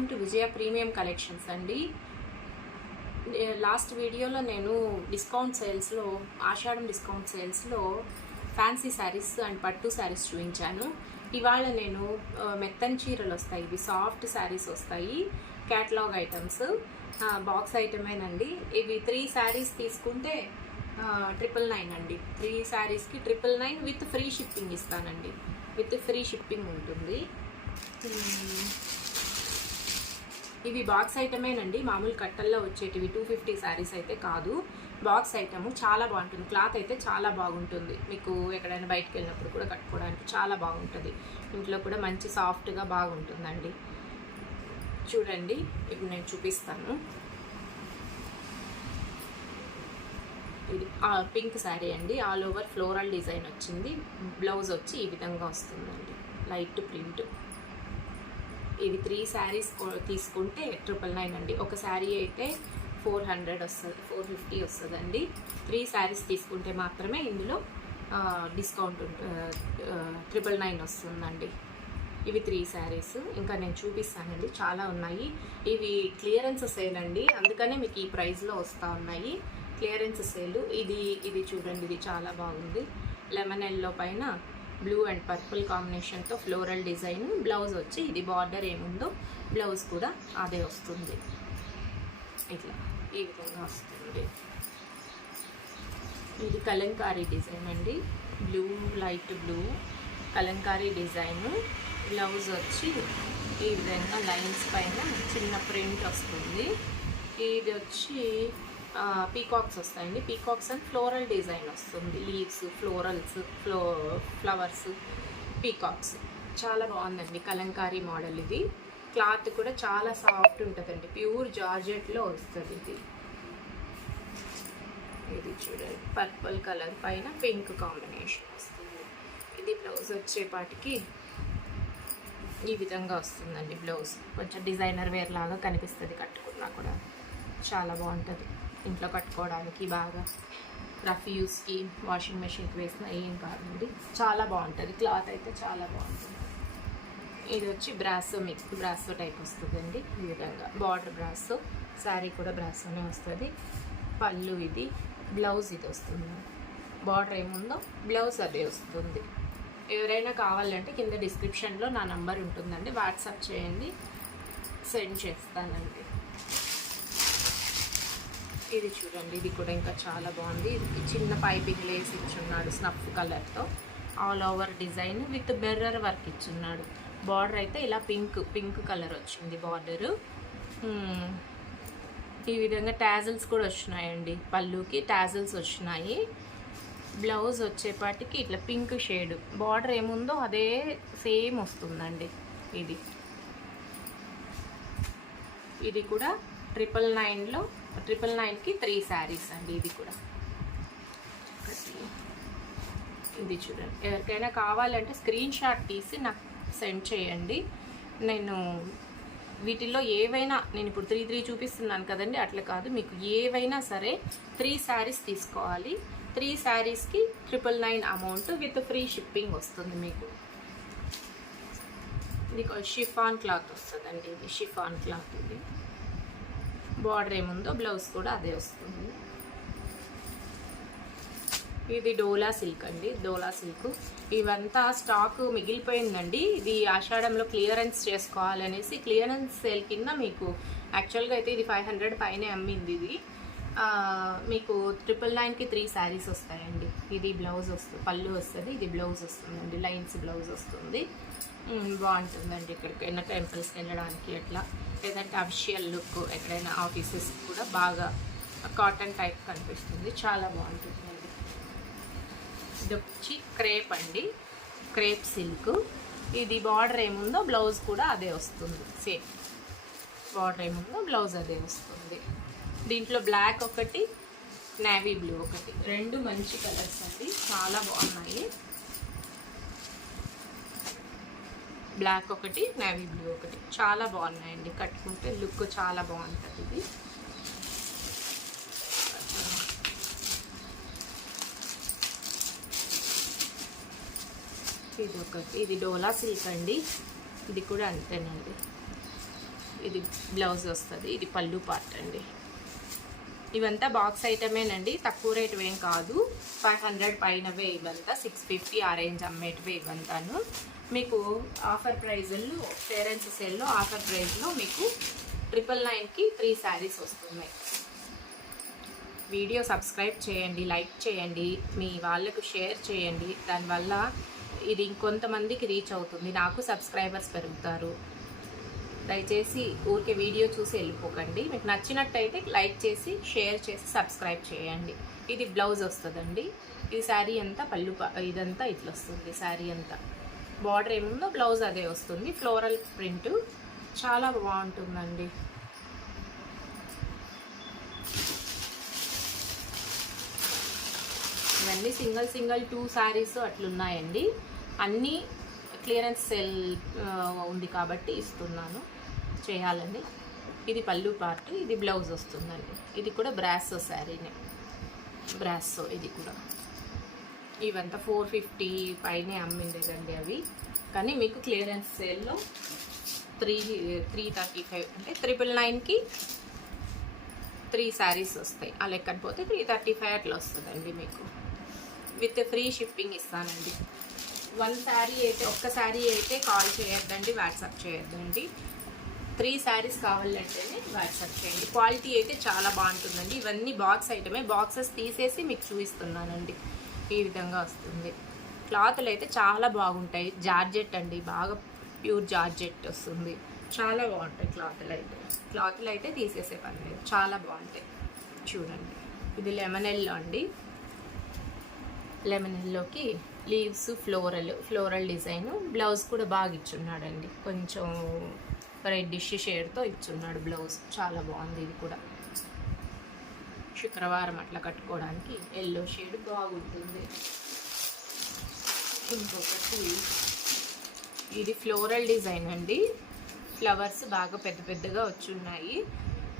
Welcome to Vijaya premium collections అండి. Last వీడియోలో నేను డిస్కౌంట్ సేల్స్లో ఆషాఢం డిస్కౌంట్ సేల్స్లో ఫ్యాన్సీ శారీస్ అండ్ పట్టు శారీస్ చూపించాను. ఇవాళ నేను మెత్తని చీరలు వస్తాయి, ఇవి సాఫ్ట్ శారీస్ వస్తాయి, క్యాటలాగ్ ఐటమ్స్, బాక్స్ ఐటమేనండి. ఇవి 3 శారీస్ తీసుకుంటే 999 అండి. 3 శారీస్కి 999 విత్ ఫ్రీ షిప్పింగ్ ఇస్తానండి. విత్ ఫ్రీ షిప్పింగ్ ఉంటుంది. ఇవి బాక్స్ ఐటమేనండి, మామూలు కట్టల్లో వచ్చేటివి 250 శారీస్ అయితే కాదు. బాక్స్ ఐటమ్ చాలా బాగుంటుంది, క్లాత్ అయితే చాలా బాగుంటుంది. మీకు ఎక్కడైనా బయటకు వెళ్ళినప్పుడు కూడా కట్టుకోవడానికి చాలా బాగుంటుంది. ఇంట్లో కూడా మంచి సాఫ్ట్గా బాగుంటుందండి. చూడండి, ఇప్పుడు నేను చూపిస్తాను. ఇది పింక్ శారీ అండి, ఆల్ ఓవర్ ఫ్లోరల్ డిజైన్ వచ్చింది. బ్లౌజ్ వచ్చి ఈ విధంగా వస్తుందండి, లైట్ ప్రింట్. ఇది 3 శారీస్ తీసుకుంటే 999 అండి. ఒక శారీ అయితే 400 వస్తుంది, 450 వస్తుందండి. 3 శారీస్ తీసుకుంటే మాత్రమే ఇందులో డిస్కౌంట్ 999 వస్తుందండి. ఇవి 3 శారీస్. ఇంకా నేను చూపిస్తానండి, చాలా ఉన్నాయి. ఇవి క్లియరెన్స్ సేల్ అండి, అందుకనే మీకు ఈ ప్రైస్లో వస్తూ ఉన్నాయి. Clearance sale. ఇది చూడండి, ఇది చాలా బాగుంది. లెమన్ ఎల్లో పైన బ్లూ అండ్ పర్పుల్ కాంబినేషన్తో ఫ్లోరల్ డిజైన్. బ్లౌజ్ వచ్చి ఇది బార్డర్ ఏముందో బ్లౌజ్ కూడా అదే వస్తుంది, ఇట్లా ఈ విధంగా వస్తుంది. ఇది కలంకారీ డిజైన్ అండి, blue, light blue Kalamkari design. Blouse వచ్చి ఈ విధంగా లైన్స్ పైన చిన్న ప్రింట్ వస్తుంది. ఇది వచ్చి పీకాక్స్ వస్తాయండి, పీకాక్స్ అండ్ ఫ్లోరల్ డిజైన్ వస్తుంది. Leaves, florals, flowers, peacocks. చాలా బాగుందండి కలంకారీ మోడల్. ఇది క్లాత్ కూడా చాలా సాఫ్ట్ ఉంటుందండి, ప్యూర్ జార్జెట్లో వస్తుంది ఇది. ఇది చూడండి, పర్పుల్ కలర్ పైన పింక్ కాంబినేషన్ వస్తుంది. ఇది బ్లౌజ్ వచ్చేపాటికి ఈ విధంగా వస్తుందండి. బ్లౌజ్ కొంచెం డిజైనర్ వేర్ లాగా కనిపిస్తుంది, కట్టుకున్నా కూడా చాలా బాగుంటుంది. ఇంట్లో కట్టుకోవడానికి బాగా రఫ్ యూస్కి, వాషింగ్ మెషిన్కి వేసిన ఏం కాదండి, చాలా బాగుంటుంది. క్లాత్ అయితే చాలా బాగుంటుంది. ఇది వచ్చి బ్రాసో, మిక్స్ బ్రాసో టైప్ వస్తుందండి. ఈ విధంగా బార్డర్ బ్రాసో, శారీ కూడా బ్రాసోనే వస్తుంది. పళ్ళు ఇది, బ్లౌజ్ ఇది వస్తుంది. బార్డర్ ఏముందో బ్లౌజ్ అదే వస్తుంది. ఎవరైనా కావాలంటే కింద డిస్క్రిప్షన్లో నా నంబర్ ఉంటుందండి, వాట్సాప్ చేయండి, సెండ్ చేస్తానండి. ఇది చూడండి, ఇది కూడా ఇంకా చాలా బాగుంది. ఇది చిన్న పైపింగ్ లేస్ ఇచ్చున్నాడు స్నఫ్ కలర్తో, all over design with mirror work ఇచ్చున్నాడు. బార్డర్ అయితే ఇలా పింక్ కలర్ వచ్చింది బార్డరు. ఈ విధంగా టాజిల్స్ కూడా వచ్చినాయండి, పళ్ళుకి టాజిల్స్ వచ్చినాయి. బ్లౌజ్ వచ్చేపాటికి ఇట్లా పింక్ షేడ్, బార్డర్ ఏముందో అదే సేమ్ వస్తుందండి. ఇది కూడా 999లో 999కి 3 శారీస్ అండి. ఇది కూడా ఇది చూడండి, ఎవరికైనా కావాలంటే స్క్రీన్ షాట్ తీసి నాకు సెండ్ చేయండి. నేను వీటిల్లో ఏవైనా, నేను ఇప్పుడు 3 చూపిస్తున్నాను కదండి, అట్లా కాదు, మీకు ఏవైనా సరే 3 శారీస్ తీసుకోవాలి. 3 శారీస్కి 999 అమౌంట్ విత్ ఫ్రీ షిప్పింగ్ వస్తుంది మీకు. ఇది షిఫాన్ క్లాత్ వస్తుందండి, ఇది షిఫాన్ క్లాత్. ఇది బార్డర్ ఏముందో బ్లౌజ్ కూడా అదే వస్తుంది. ఇది డోలా సిల్క్ అండి, డోలా సిల్క్. ఇవంతా స్టాక్ మిగిలిపోయిందండి. ఇది ఆషాఢంలో క్లియరెన్స్ చేసుకోవాలనేసి క్లియరెన్స్ సేల్ కింద మీకు యాక్చువల్గా అయితే ఇది 500 పైనే అమ్మింది. ఇది మీకు 999కి 3 శారీస్ వస్తాయండి. ఇది బ్లౌజ్ వస్తుంది, పళ్ళు వస్తుంది, ఇది బ్లౌజ్ వస్తుందండి, లైన్స్ బ్లౌజ్ వస్తుంది. బాగుంటుందండి ఎక్కడికైనా టెంపుల్స్కి వెళ్ళడానికి అట్లా, లేదంటే అఫిషియల్ లుక్ ఎక్కడైనా ఆఫీసెస్ కూడా బాగా కాటన్ టైప్ కనిపిస్తుంది, చాలా బాగుంటుందండి. ఇది వచ్చి క్రేప్ అండి, క్రేప్ సిల్క్. ఇది బార్డర్ ఏముందో బ్లౌజ్ కూడా అదే వస్తుంది, సేమ్ బార్డర్ ఏముందో బ్లౌజ్ అదే వస్తుంది. దీంట్లో బ్లాక్ ఒకటి, నేవీ బ్లూ ఒకటి, 2 మంచి కలర్స్ అండి, చాలా బాగున్నాయి. బ్లాక్ ఒకటి, నేవీ బ్లూ ఒకటి, చాలా బాగున్నాయండి. కట్టుకుంటే లుక్ చాలా బాగుంటుంది. ఇది ఒకటి, ఇది డోలా సిల్క్ అండి, ఇది కూడా అంతేనండి. ఇది బ్లౌజ్ వస్తుంది, ఇది పళ్ళు పార్ట్ అండి. ఇవంతా బాక్స్ ఐటమేనండి, తక్కువ రేటు ఏం కాదు. 500 పైనవే ఇవంతా, 650 ఆ రేంజ్ అమ్మేటివే ఇవంతాను. మీకు ఆఫర్ ప్రైజుల్లో పేరెంట్స్ సేల్లో ఆఫర్ ప్రైజ్లో మీకు 999కి 3 శారీస్ వస్తున్నాయి. వీడియో సబ్స్క్రైబ్ చేయండి, లైక్ చేయండి, మీ వాళ్ళకు షేర్ చేయండి. దానివల్ల ఇది ఇంకొంతమందికి రీచ్ అవుతుంది, నాకు సబ్స్క్రైబర్స్ పెరుగుతారు. దయచేసి ఊరికే వీడియో చూసి వెళ్ళిపోకండి. మీకు నచ్చినట్టయితే లైక్ చేసి షేర్ చేసి సబ్స్క్రైబ్ చేయండి. ఇది బ్లౌజ్ వస్తుందండి. ఈ శారీ అంతా పళ్ళు ఇదంతా ఇట్లా వస్తుంది. శారీ అంతా బార్డర్ ఏముందో బ్లౌజ్ అదే వస్తుంది. ఫ్లోరల్ ప్రింట్ చాలా బాగుంటుందండి. ఇవన్నీ సింగిల్ 2 శారీస్ అట్లున్నాయండి. అన్నీ క్లియరెన్స్ సేల్ ఉంది కాబట్టి ఇస్తున్నాను, చేయాలండి. ఇది పళ్ళు పార్ట్, ఇది బ్లౌజ్ వస్తుందండి. ఇది కూడా బ్రాసో శారీనే, బ్రాసో. ఇది కూడా ఇవంతా 450 పైనే అమ్మిండేదండి అవి, కానీ మీకు క్లియరెన్స్ సేల్లో 335 అంటే 999కి 3 శారీస్ వస్తాయి. ఆ లెక్కనిపోతే 335 అట్లా వస్తుందండి మీకు. విత్ ఫ్రీ షిప్పింగ్ ఇస్తానండి. ఒక్క శారీ అయితే కాల్ చేయొద్దండి, వాట్సాప్ చేయొద్దండి. 3 శారీస్ కావాలంటేనే వాట్సాప్ చేయండి. క్వాలిటీ అయితే చాలా బాగుంటుందండి. ఇవన్నీ బాక్స్ ఐటమే, బాక్సెస్ తీసేసి మీకు చూపిస్తున్నానండి. ఈ విధంగా వస్తుంది. క్లాతులు అయితే చాలా బాగుంటాయి. జార్జెట్ అండి, బాగా ప్యూర్ జార్జెట్ వస్తుంది. చాలా బాగుంటాయి క్లాతులు అయితే తీసేసే పని లేదు, చాలా బాగుంటాయి. చూడండి, ఇది లెమన్ ఎల్లో అండి. లెమన్ ఎల్లోకి లీవ్స్ ఫ్లోరల్ డిజైన్. బ్లౌజ్ కూడా బాగా ఇచ్చున్నాడండి, కొంచెం రెడ్డిష్ షేడ్తో ఇచ్చున్నాడు బ్లౌజ్. చాలా బాగుంది. ఇది కూడా శుక్రవారం అట్లా కట్టుకోవడానికి ఎల్లో షేడ్ బాగుంటుంది. ఇంకొకటి ఇది ఫ్లోరల్ డిజైన్ అండి. ఫ్లవర్స్ బాగా పెద్దగా వచ్చున్నాయి,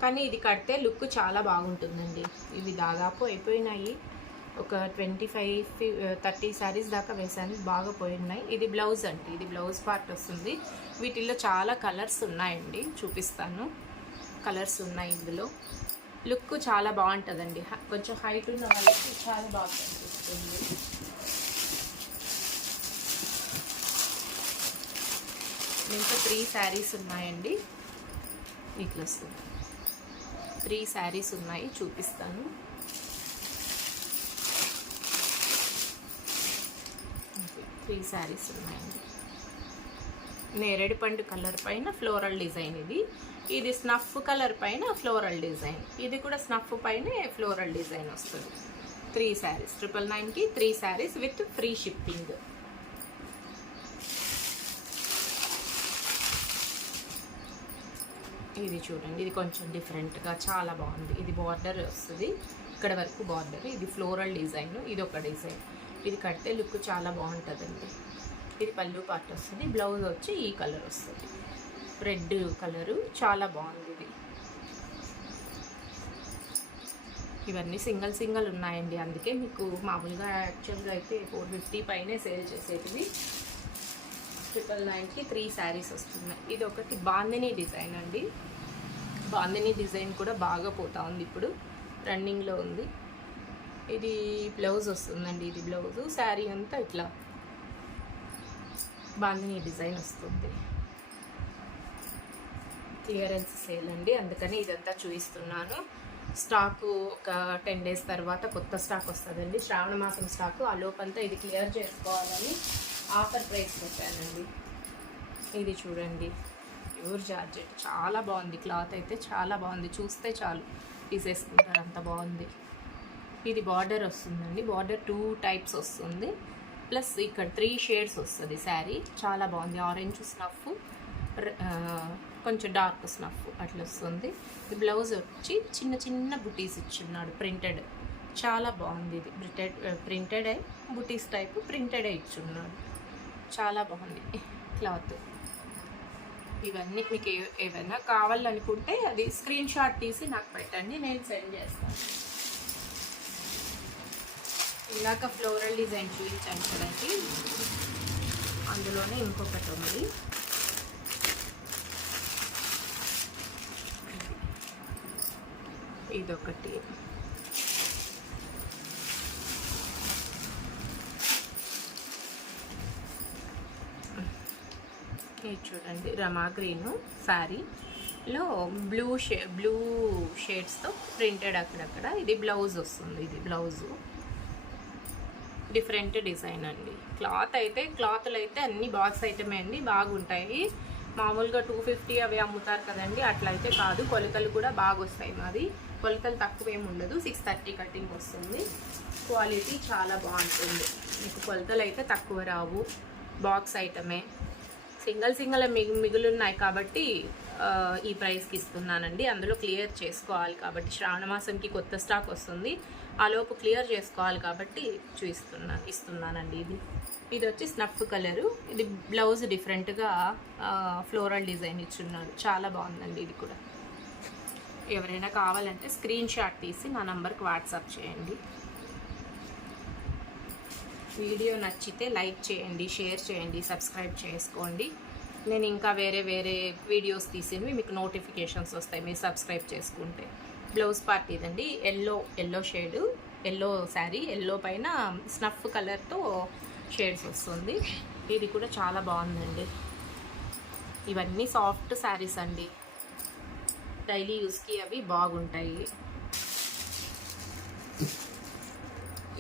కానీ ఇది కడితే లుక్ చాలా బాగుంటుందండి. ఇవి దాదాపు అయిపోయినాయి, ఒక 25-30 శారీస్ దాకా వేసాను, బాగా పోయినాయి. ఇది బ్లౌజ్ అండి, ఇది బ్లౌజ్ పార్ట్ వస్తుంది. వీటిల్లో చాలా కలర్స్ ఉన్నాయండి, చూపిస్తాను. కలర్స్ ఉన్నాయి ఇందులో. లుక్ చాలా బాగుంటుందండి. కొంచెం హైట్ ఉన్న వాళ్ళకి చాలా బాగా కనిపిస్తుంది. ఇంకా 3 శారీస్ ఉన్నాయండి. ఇట్లా వస్తుంది. 3 శారీస్ ఉన్నాయి, చూపిస్తాను. త్రీ శారీస్ ఉన్నాయండి. నేరేడు పండు కలర్ పైన ఫ్లోరల్ డిజైన్. ఇది స్నఫ్ కలర్ పైన ఫ్లోరల్ డిజైన్. ఇది కూడా స్నఫ్ పైన ఫ్లోరల్ డిజైన్ వస్తుంది. 3 శారీస్ 999కి 3 శారీస్ విత్ ఫ్రీ షిప్పింగ్. ఇది చూడండి, ఇది కొంచెం డిఫరెంట్గా చాలా బాగుంది. ఇది బార్డర్ వస్తుంది, ఇక్కడ వరకు బార్డర్. ఇది ఫ్లోరల్ డిజైన్, ఇది ఒక డిజైన్. ఇది కడితే లుక్ చాలా బాగుంటుందండి. ఇది పళ్ళు పార్ట్ వస్తుంది. బ్లౌజ్ వచ్చి ఈ కలర్ వస్తుంది, రెడ్ కలరు. చాలా బాగుంది ఇది. ఇవన్నీ సింగిల్ ఉన్నాయండి, అందుకే మీకు మామూలుగా యాక్చువల్గా అయితే 450 పైనే సేల్ చేసేటివి. 999కి 3 శారీస్ వస్తున్నాయి. ఇది ఒకటి బాందినీ డిజైన్ అండి. బాందినీ డిజైన్ కూడా బాగా పోతా ఉంది, ఇప్పుడు రన్నింగ్లో ఉంది. ఇది బ్లౌజ్ వస్తుందండి. ఇది బ్లౌజు. శారీ అంతా ఇట్లా బాందినీ డిజైన్ వస్తుంది. క్లియరెన్స్ సేల్ అండి, అందుకని ఇదంతా చూపిస్తున్నాను. స్టాకు ఒక 10 డేస్ తర్వాత కొత్త స్టాక్ వస్తుందండి, శ్రావణ మాసం స్టాకు. ఆ లోపంతా ఇది క్లియర్ చేసుకోవాలని ఆఫర్ ప్రైస్ పెట్టానండి. ఇది చూడండి, ప్యూర్ జార్జెట్. చాలా బాగుంది, క్లాత్ అయితే చాలా బాగుంది. చూస్తే చాలు తీసేసుకుంటారు, అంత బాగుంది. ఇది బార్డర్ వస్తుందండి. బార్డర్ 2 టైప్స్ వస్తుంది, ప్లస్ ఇక్కడ 3 షేడ్స్ వస్తుంది శారీ. చాలా బాగుంది. ఆరెంజ్ స్నఫ్, కొంచెం డార్క్ స్నఫ్ అట్లా వస్తుంది. ఈ బ్లౌజ్ వచ్చి చిన్న బుటీస్ ఇచ్చున్నాడు, ప్రింటెడ్. చాలా బాగుంది. ఇది ప్రింటెడ్ బుటీస్ టైప్ ప్రింటెడే ఇచ్చున్నాడు. చాలా బాగుంది క్లాత్. ఇవన్నీ మీకు ఏమైనా కావాలనుకుంటే అది స్క్రీన్ షాట్ తీసి నాకు పెట్టండి, నేను సెండ్ చేస్తాను. ఇందాక ఫ్లోరల్ డిజైన్ చూపించాను కదండి, అందులోనే ఇంకొకటి ఉంది. ఇదొకటి. ఇది చూడండి రమా గ్రీను శారీలో బ్లూ షేడ్స్తో ప్రింటెడ్ అక్కడక్కడ. ఇది బ్లౌజ్ వస్తుంది. ఇది బ్లౌజు డిఫరెంట్ డిజైన్ అండి. క్లాత్లు అయితే అన్ని బాక్స్ ఐటమే అండి, బాగుంటాయి. మామూలుగా 250 అవి అమ్ముతారు కదండి, అట్లా అయితే కాదు. కొలతలు కూడా బాగా వస్తాయి. మాది కొలతలు తక్కువ ఏమి ఉండదు. 630 కటింగ్ వస్తుంది. క్వాలిటీ చాలా బాగుంటుంది. మీకు కొలతలు అయితే తక్కువ రావు. బాక్స్ ఐటమే. సింగిల్ మిగులున్నాయి కాబట్టి ఈ ప్రైస్కి ఇస్తున్నానండి. అందులో క్లియర్ చేసుకోవాలి కాబట్టి శ్రావణ మాసంకి కొత్త స్టాక్ వస్తుంది. ఆలోపు క్లియర్ చేసుకోవాలి కాబట్టి ఇస్తున్నానండి. ఇది వచ్చి స్నఫ్ కలరు. ఇది బ్లౌజ్ డిఫరెంట్గా ఫ్లోరల్ డిజైన్ ఇచ్చున్నాడు. చాలా బాగుందండి. ఇది కూడా ఎవరైనా కావాలంటే స్క్రీన్ షాట్ తీసి నా నంబర్కి వాట్సాప్ చేయండి. వీడియో నచ్చితే లైక్ చేయండి, షేర్ చేయండి, సబ్స్క్రైబ్ చేసుకోండి. నేను ఇంకా వేరే వీడియోస్ తీసినవి మీకు నోటిఫికేషన్స్ వస్తాయి మీరు సబ్స్క్రైబ్ చేసుకుంటే. బ్లౌజ్ పార్ట్ ఇదండి. Yellow shade, yellow sari, yellow పైన స్నఫ్ కలర్తో షేడ్స్ వస్తుంది. ఇది కూడా చాలా బాగుందండి. ఇవన్నీ సాఫ్ట్ శారీస్ అండి, డైలీ యూస్కి అవి బాగుంటాయి.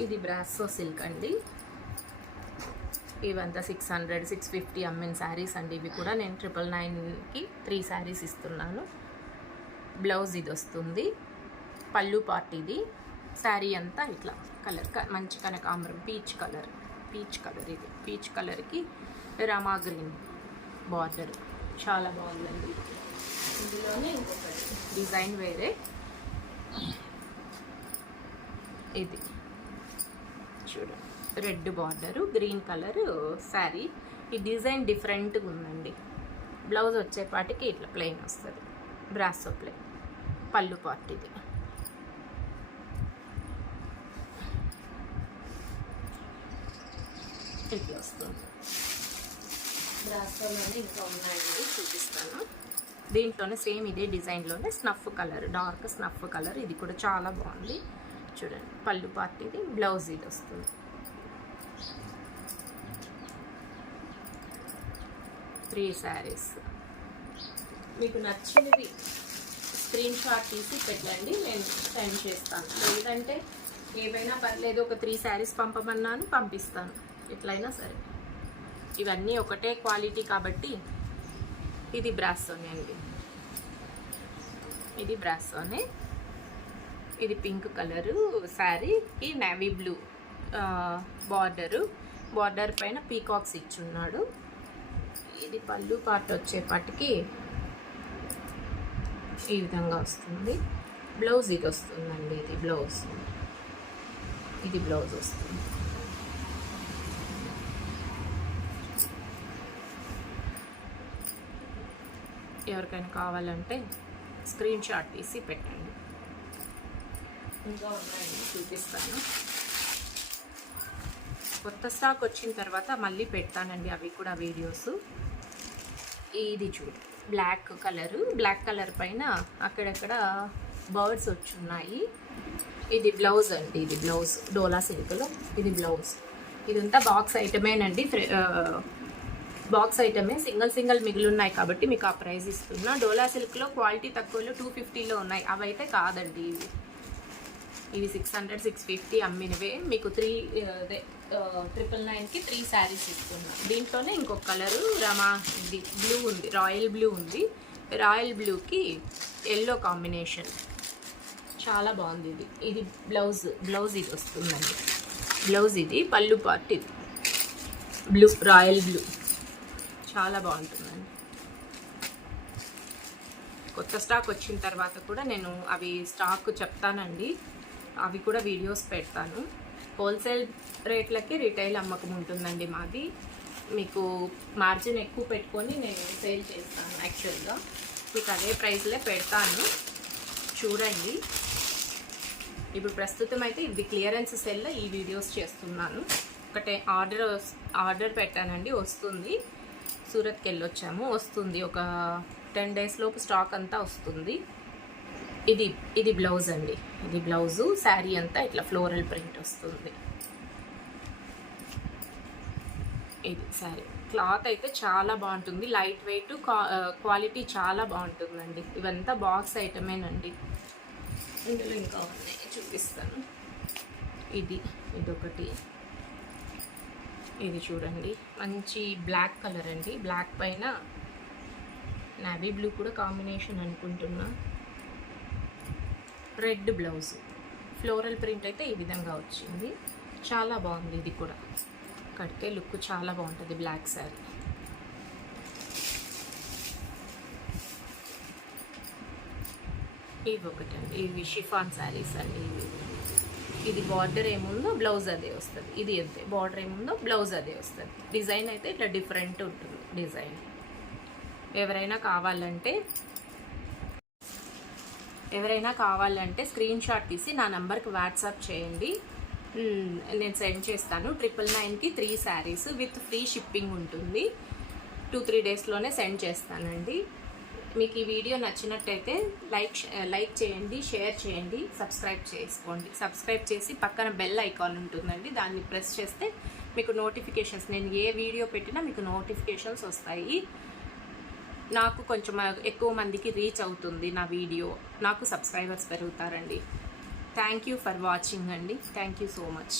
ఇది బ్రాసో సిల్క్ అండి. ఇవంతా 600, 650 అమ్మిన శారీస్ అండి. ఇవి కూడా నేను 999కి 3 శారీస్ ఇస్తున్నాను. బ్లౌజ్ ఇది వస్తుంది. పళ్ళు పార్ట్ ఇది. శారీ అంతా ఇట్లా కలర్ మంచి కనకాంబరం పీచ్ కలర్ ఇది. పీచ్ కలర్కి రామా గ్రీన్ బార్డర్. చాలా బాగుందండి. ఇందులోనే ఇంకొకటి డిజైన్ వేరే. ఇది చూడండి, red border, green colour sari. ఈ డిజైన్ డిఫరెంట్గా ఉందండి. బ్లౌజ్ వచ్చేపాటికి ఇట్లా ప్లెయిన్ వస్తుంది, బ్రాసో ప్లెయిన్. పళ్ళు పార్ట్ ఇది. ఇట్లా వస్తుంది. బ్రాసోలోనే ఇంకా ఉన్నాయండి, చూపిస్తాను. దీంట్లోనే సేమ్ ఇదే డిజైన్లోనే snuff colour, dark snuff colour. ఇది కూడా చాలా బాగుంది. చూడండి, పళ్ళు పార్ట్ ఇది. బ్లౌజ్ ఇది వస్తుంది. త్రీ శారీస్. మీకు నచ్చినవి స్క్రీన్ షాట్ తీసి పెట్టండి, నేను సెండ్ చేస్తాను. లేదంటే ఏవైనా పర్లేదు, ఒక 3 శారీస్ పంపమన్నాను, పంపిస్తాను. ఎట్లయినా సరే. ఇవన్నీ ఒకటే క్వాలిటీ కాబట్టి. ఇది బ్రాసోనే అండి. ఇది బ్రాసోనే. ఇది పింక్ కలరు శారీకి నేవీ బ్లూ బార్డర్ పైన పీకాక్స్ ఇచ్చున్నాడు. ఇది పళ్ళు పార్ట్ వచ్చేపాటికి ఈ విధంగా వస్తుంది. బ్లౌజ్ ఇది వస్తుందండి. ఇది బ్లౌజ్ వస్తుంది. ఎవరికైనా కావాలంటే స్క్రీన్ షాట్ తీసి పెట్టండి. ఇంకా ఉన్నాయండి, చూపిస్తాను. కొత్త స్టాక్ వచ్చిన తర్వాత మళ్ళీ పెడతానండి అవి కూడా వీడియోస్. ఇది చూడు, బ్లాక్ కలర్ పైన అక్కడక్కడ బర్డ్స్ వచ్చున్నాయి. ఇది బ్లౌజ్ అండి. ఇది బ్లౌజ్ డోలా సిల్క్లో. ఇది బ్లౌజ్. ఇదంతా బాక్స్ ఐటమేనండి. బాక్స్ ఐటమే. సింగిల్ మిగిలిన్నాయి కాబట్టి మీకు ఆ ప్రైస్ ఇస్తున్నా. డోలా సిల్క్లో క్వాలిటీ తక్కువలో 250లో ఉన్నాయి. అవైతే కాదండి. ఇవి 600, 650 అమ్మినవే. మీకు 999కి 3 శారీస్ ఇస్తున్నా. దీంట్లోనే ఇంకొక కలరు ఇది బ్లూ ఉంది, రాయల్ బ్లూ ఉంది. రాయల్ బ్లూకి ఎల్లో కాంబినేషన్ చాలా బాగుంది. ఇది బ్లౌజ్ ఇది వస్తుందండి. బ్లౌజ్ ఇది. పళ్ళు పార్ట్ ఇది బ్లూ, రాయల్ బ్లూ. చాలా బాగుంటుందండి. కొత్త స్టాక్ వచ్చిన తర్వాత కూడా నేను అవి స్టాక్ చెప్తానండి. అవి కూడా వీడియోస్ పెడతాను. హోల్సేల్ రేట్లకి రిటైల్ అమ్మకం ఉంటుందండి మాది. మీకు మార్జిన్ ఎక్కువ పెట్టుకొని నేను సేల్ చేస్తాను. యాక్చువల్గా మీకు అదే ప్రైస్లే పెడతాను, చూడండి. ఇప్పుడు ప్రస్తుతం అయితే ఇది క్లియరెన్స్ సెల్లో ఈ వీడియోస్ చేస్తున్నాను. ఒకటే ఆర్డర్ పెట్టానండి, వస్తుంది. సూరత్కి వెళ్ళొచ్చాము, వస్తుంది. ఒక 10 days లోపు స్టాక్ అంతా వస్తుంది. ఇది బ్లౌజ్ అండి. ఇది బ్లౌజు. శారీ అంతా ఇట్లా ఫ్లోరల్ ప్రింట్ వస్తుంది. ఇది శారీ. క్లాత్ అయితే చాలా బాగుంటుంది. లైట్ వెయిట్, క్వాలిటీ చాలా బాగుంటుందండి. ఇవంతా బాక్స్ ఐటమేనండి. ఇందులో ఇంకా ఉన్నాయి, చూపిస్తాను. ఇదొకటి. ఇది చూడండి, మంచి బ్లాక్ కలర్ అండి. బ్లాక్ పైన నావీ బ్లూ కూడా కాంబినేషన్ అనుకుంటున్నా. రెడ్ బ్లౌజ్, ఫ్లోరల్ ప్రింట్ అయితే ఈ విధంగా వచ్చింది. చాలా బాగుంది. ఇది కూడా కడితే లుక్ చాలా బాగుంటుంది. బ్లాక్ శారీ. ఇవి ఒకటండి. ఇవి షిఫాన్ శారీస్ అండి. ఇది బార్డర్ ఏముందో బ్లౌజ్ అదే వస్తుంది. ఇది అంతే, బార్డర్ ఏముందో బ్లౌజ్ అదే వస్తుంది. డిజైన్ అయితే ఇట్లా డిఫరెంట్ ఉంటుంది డిజైన్. ఎవరైనా కావాలంటే స్క్రీన్ షాట్ తీసి నా నంబర్కి వాట్సాప్ చేయండి. నేను సెండ్ చేస్తాను. 999కి 3 శారీస్ విత్ ఫ్రీ షిప్పింగ్ ఉంటుంది. 2-3 డేస్లోనే సెండ్ చేస్తానండి. మీకు ఈ వీడియో నచ్చినట్టయితే లైక్ చేయండి, షేర్ చేయండి, సబ్స్క్రైబ్ చేసుకోండి. సబ్స్క్రైబ్ చేసి పక్కన బెల్ ఐకాన్ ఉంటుందండి, దాన్ని ప్రెస్ చేస్తే మీకు నోటిఫికేషన్స్, నేను ఏ వీడియో పెట్టినా మీకు నోటిఫికేషన్స్ వస్తాయి. నాకు కొంచెం ఎక్కువ మందికి రీచ్ అవుతుంది నా వీడియో. నాకు సబ్స్క్రైబర్స్ పెరుగుతారండి. థ్యాంక్ యూ ఫర్ వాచింగ్ అండి. Thank you so much.